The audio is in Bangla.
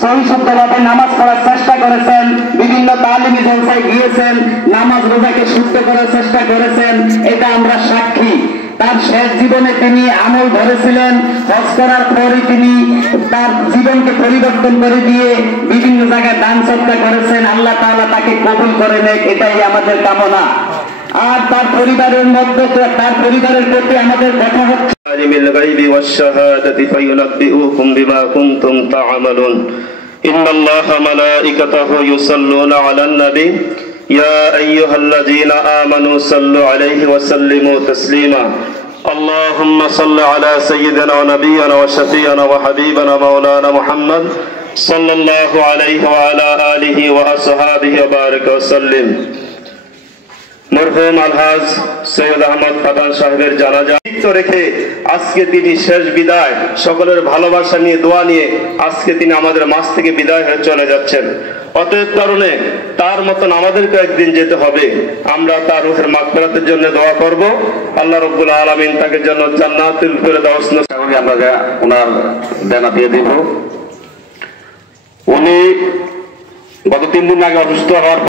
সহিষ্ণুভাবে নামাজ পড়ার চেষ্টা করেছেন, বিভিন্ন তালিমি জলসায় গিয়েছেন, নামাজ রোজাকে শুদ্ধ করার চেষ্টা করেছেন, এটা আমরা সাক্ষী। তার শেষ জীবনে তিনি আমল ধরেছিলেন, হজ করার পরই তিনি তার জীবনকে পরিবর্তন করে দিয়ে বিভিন্ন জায়গায় দান সদকা করেছেন। আল্লাহ তাআলা তাকে কবুল করে নেয়, এটাই আমাদের কামনা। আর তার পরিবারের মধ্যে, তার পরিবারের প্রতি আমাদের কথা হচ্ছে আলিমুল গায়বি ওয়াশ শাহাদাতি ফায়ুনাব্বিউকুম বিমা কুনতুম তা'মালুন। ইন্নাল্লাহা মালাইকাতাহু ইউসাল্লুনা আলান নবী ইয়া আইয়ুহাল্লাযীনা আমানু সাল্লু আলাইহি ওয়া সাল্লিমু তাসলিমা। আল্লাহুম্মা সাল্লি আলা সাইয়্যিদিনা ওয়া নাবিয়িনা ওয়া শাফিয়িনা ওয়া হাবিবিনা মাওলানা মুহাম্মদ সাল্লাল্লাহু আলাইহি ওয়া আলা আলিহি ওয়া আসহাবিহি ওয়া বারাক ওয়া সাল্লিম। মরহুম আলহাজ সৈয়দ আহমদ পাঠান সাহেবের জানাজা রেখে আজকে তিনি শেষ বিদায়, সকলের ভালোবাসা নিয়ে, দোয়া নিয়ে আজকে তিনি আমাদের মাঝ থেকে বিদায় হয়ে চলে যাচ্ছেন। অতএব কারণে তার মতন আমাদেরকে একদিন যেতে হবে। আমরা তার রূহের মাগফিরাতের জন্য দোয়া করব। আল্লাহ রাব্বুল আলামিন তাকে যেন জান্নাতুল ফিরদাউস নসিব করে। আমরা ওনার দেনা দিয়ে দিব। উনি গত 3 দিন আগে অসুস্থ হওয়ার